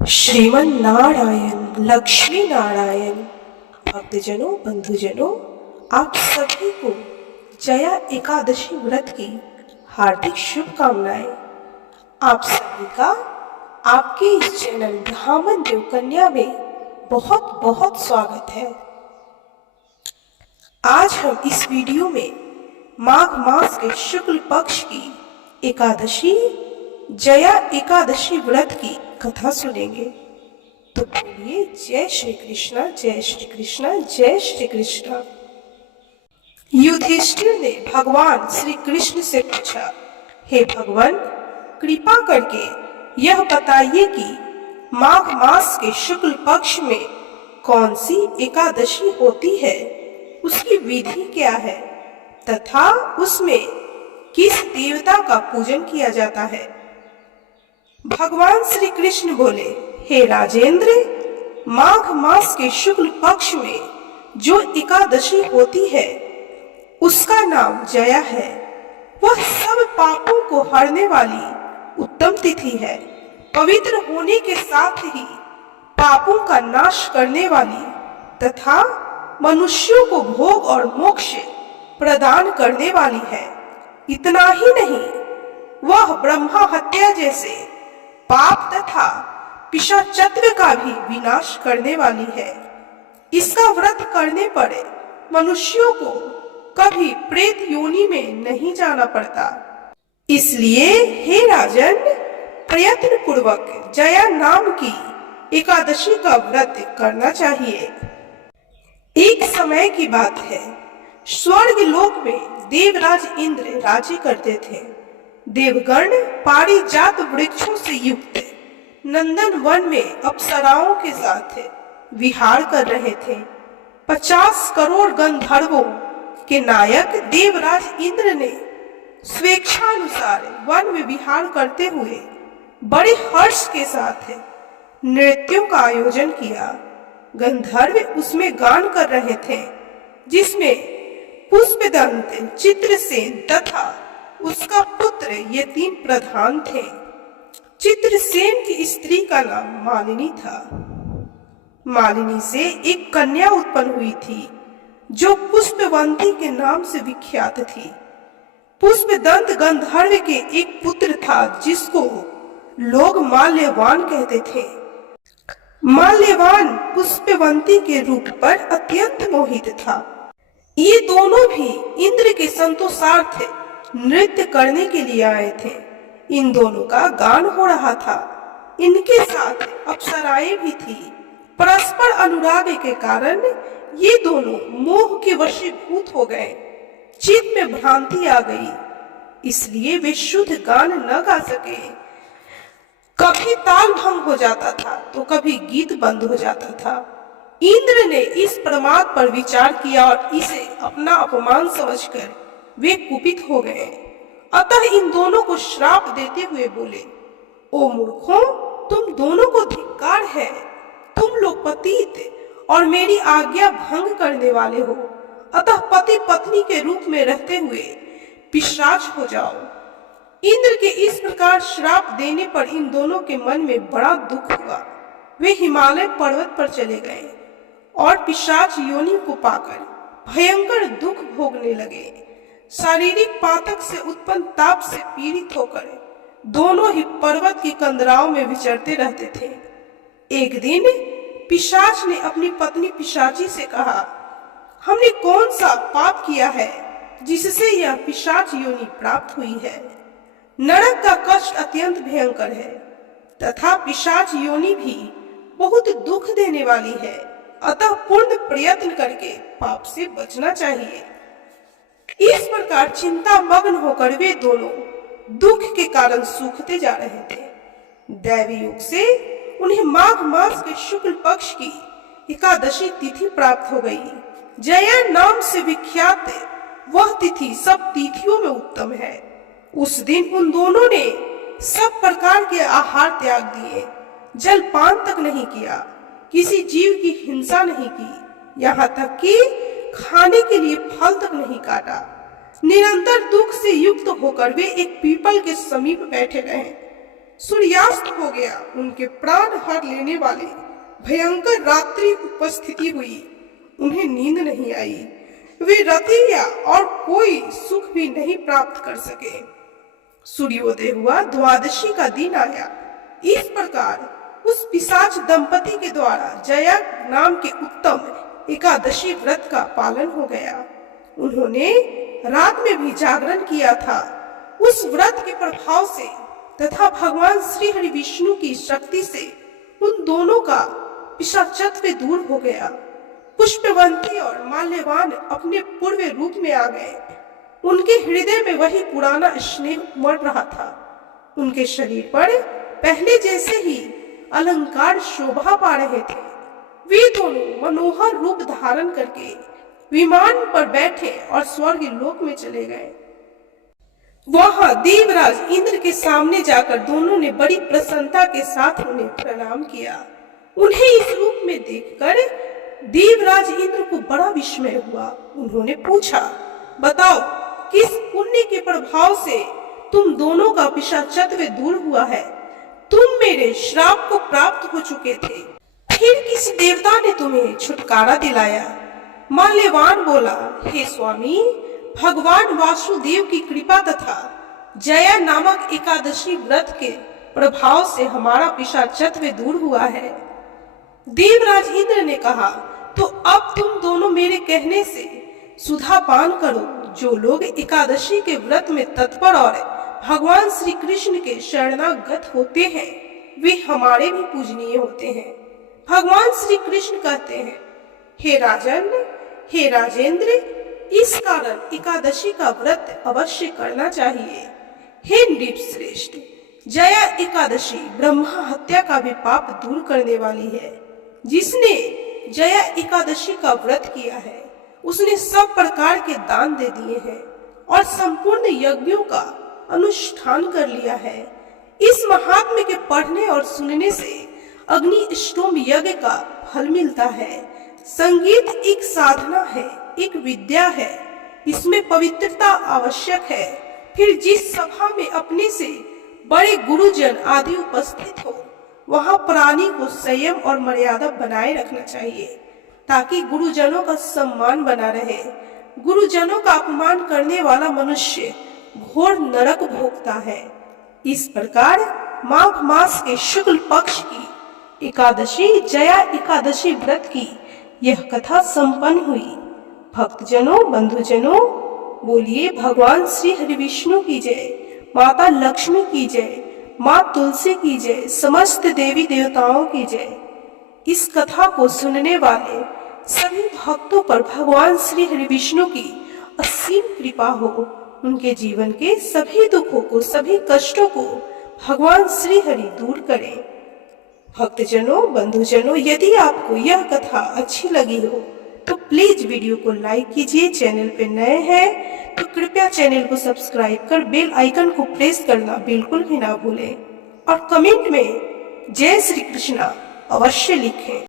श्रीमन नारायण लक्ष्मी नारायण भक्तजनों बंधुजनों, आप सभी को जया एकादशी व्रत की हार्दिक शुभकामनाएं। आप सभी का आपके इस चैनल ब्राह्मण देव कन्या में बहुत बहुत स्वागत है। आज हम इस वीडियो में माघ मास के शुक्ल पक्ष की एकादशी जया एकादशी व्रत की कथा सुनेंगे। तो बोलिए जय श्री कृष्ण, जय श्री कृष्ण, जय श्री कृष्ण। युधिष्ठिर ने भगवान श्री कृष्ण से पूछा, हे भगवान, कृपा करके यह बताइए कि माघ मास के शुक्ल पक्ष में कौन सी एकादशी होती है, उसकी विधि क्या है तथा उसमें किस देवता का पूजन किया जाता है। भगवान श्री कृष्ण बोले, हे राजेंद्र, माघ मास के शुक्ल पक्ष में जो एकादशी होती है उसका नाम जया है। वह सब पापों को हरने वाली उत्तम तिथि है। पवित्र होने के साथ ही पापों का नाश करने वाली तथा मनुष्यों को भोग और मोक्ष प्रदान करने वाली है। इतना ही नहीं, वह ब्रह्मा हत्या जैसे पाप तथा पिशाचत्व का भी विनाश करने वाली है। इसका व्रत करने पर मनुष्यों को कभी प्रेत योनि में नहीं जाना पड़ता। इसलिए हे राजन, प्रयत्न पूर्वक जया नाम की एकादशी का व्रत करना चाहिए। एक समय की बात है, स्वर्ग लोक में देवराज इंद्र राज्य करते थे। देवगण पारिजात वृक्षों से युक्त नंदन वन में अप्सराओं के साथ विहार कर रहे थे। 50 करोड़ गंधर्वों के नायक देवराज इंद्र ने स्वेच्छानुसार वन में विहार करते हुए बड़े हर्ष के साथ नृत्यों का आयोजन किया। गंधर्व उसमें गान कर रहे थे, जिसमें पुष्पदंत, चित्रसेन तथा उसका पुत्र ये 3 प्रधान थे। चित्रसेन की स्त्री का नाम मालिनी था। मालिनी से एक कन्या उत्पन्न हुई थी जो पुष्पवंती के नाम से विख्यात थी। पुष्पदंत गंधर्व के एक पुत्र था जिसको लोग माल्यवान कहते थे। माल्यवान पुष्पवंती के रूप पर अत्यंत मोहित था। ये दोनों भी इंद्र के संतोषार्थ नृत्य करने के लिए आए थे। इन दोनों का गान हो रहा था। इनके साथ अप्सराएं भी थी। परस्पर अनुराग के कारण ये दोनों मोह के वशीभूत हो गए। चित्त में भ्रांति आ गई, इसलिए वे शुद्ध गान न गा सके। कभी ताल भंग हो जाता था तो कभी गीत बंद हो जाता था। इंद्र ने इस प्रमाद पर विचार किया और इसे अपना अपमान समझकर वे कुपित हो गए। अतः इन दोनों को श्राप देते हुए बोले, ओ मूर्खों, तुम दोनों को धिक्कार है। तुम लोग पतित और मेरी आज्ञा भंग करने वाले हो। अतः पति पत्नी के रूप में रहते हुए पिशाच हो जाओ। इंद्र के इस प्रकार श्राप देने पर इन दोनों के मन में बड़ा दुख हुआ। वे हिमालय पर्वत पर चले गए और पिशाच योनि को पाकर भयंकर दुख भोगने लगे। शारीरिक पातक से उत्पन्न ताप से पीड़ित होकर दोनों ही पर्वत की कंदराओं में विचरते रहते थे। एक दिन पिशाच ने अपनी पत्नी पिशाची से कहा, हमने कौन सा पाप किया है जिससे यह पिशाच योनि प्राप्त हुई है। नरक का कष्ट अत्यंत भयंकर है तथा पिशाच योनि भी बहुत दुख देने वाली है। अतः पूर्ण प्रयत्न करके पाप से बचना चाहिए। इस प्रकार चिंता मग्न होकर वे दोनों दुख के कारण सूखते जा रहे थे। दैवी योग से उन्हें माघ मास के शुक्ल पक्ष की एकादशी तिथि प्राप्त हो गई। जया नाम से विख्यात वह तिथि सब तिथियों में उत्तम है। उस दिन उन दोनों ने सब प्रकार के आहार त्याग दिए, जलपान तक नहीं किया, किसी जीव की हिंसा नहीं की, यहाँ तक कि खाने के लिए फल तक नहीं काटा। निरंतर दुख से युक्त होकर वे एक पीपल के समीप बैठे रहे। सूर्यास्त हो गया। उनके प्राण हर लेने वाले भयंकर रात्रि उपस्थिति हुई। उन्हें नींद नहीं आई। वे रतिया और कोई सुख भी नहीं प्राप्त कर सके। सूर्योदय हुआ, द्वादशी का दिन आया। इस प्रकार उस पिशाच दंपति के द्वारा जया नाम के उत्तम एकादशी व्रत का पालन हो गया। उन्होंने रात में भी जागरण किया था। उस व्रत के प्रभाव से तथा भगवान श्री हरि विष्णु की शक्ति से उन दोनों का पिशाचत्व दूर हो गया। पुष्पवंती और माल्यवान अपने पूर्व रूप में आ गए। उनके हृदय में वही पुराना स्नेह उमड़ रहा था। उनके शरीर पर पहले जैसे ही अलंकार शोभा पा रहे थे। वे दोनों मनोहर रूप धारण करके विमान पर बैठे और स्वर्ग लोक में चले गए। वहां देवराज इंद्र के सामने जाकर दोनों ने बड़ी प्रसन्नता के साथ उन्हें प्रणाम किया। उन्हें इस रूप में देखकर देवराज इंद्र को बड़ा विस्मय हुआ। उन्होंने पूछा, बताओ किस पुण्य के प्रभाव से तुम दोनों का पिशाचत्व दूर हुआ है? तुम मेरे श्राप को प्राप्त हो चुके थे, फिर किस देवता ने तुम्हें छुटकारा दिलाया? माल्यवान बोला, हे स्वामी, भगवान वासुदेव की कृपा तथा जया नामक एकादशी व्रत के प्रभाव से हमारा पिशाचत्व दूर हुआ है। देवराज इंद्र ने कहा, तो अब तुम दोनों मेरे कहने से सुधा पान करो। जो लोग एकादशी के व्रत में तत्पर और भगवान श्री कृष्ण के शरणागत होते हैं, वे हमारे भी पूजनीय होते हैं। भगवान श्री कृष्ण कहते हैं, हे राजन, हे राजेंद्र, इस कारण एकादशी का व्रत अवश्य करना चाहिए। हे नृपश्रेष्ठ, जया एकादशी ब्रह्मा हत्या का भी पाप दूर करने वाली है। जिसने जया एकादशी का व्रत किया है, उसने सब प्रकार के दान दे दिए हैं और संपूर्ण यज्ञों का अनुष्ठान कर लिया है। इस महात्म्य के पढ़ने और सुनने से अग्नि स्टोम यज्ञ का फल मिलता है। संगीत एक साधना है, एक विद्या है। इसमें पवित्रता आवश्यक है। फिर जिस सभा में अपने से बड़े गुरुजन आदि उपस्थित हो, वहां प्राणी को संयम और मर्यादा बनाए रखना चाहिए, ताकि गुरुजनों का सम्मान बना रहे। गुरुजनों का अपमान करने वाला मनुष्य घोर नरक भोगता है। इस प्रकार माघ मास के शुक्ल पक्ष की एकादशी जया एकादशी व्रत की यह कथा संपन्न हुई। भक्तजनों, बंधुजनों, बोलिए भगवान श्री हरि विष्णु की जय, माता लक्ष्मी की जय, माँ तुलसी की जय, समस्त देवी देवताओं की जय। इस कथा को सुनने वाले सभी भक्तों पर भगवान श्री हरि विष्णु की असीम कृपा हो। उनके जीवन के सभी दुखों को, सभी कष्टों को भगवान श्री हरि दूर करें। भक्तजनों, बंधुजनों, यदि आपको यह कथा अच्छी लगी हो तो प्लीज वीडियो को लाइक कीजिए। चैनल पे नए हैं तो कृपया चैनल को सब्सक्राइब कर बेल आइकन को प्रेस करना बिल्कुल भी ना भूलें और कमेंट में जय श्री कृष्णा अवश्य लिखें।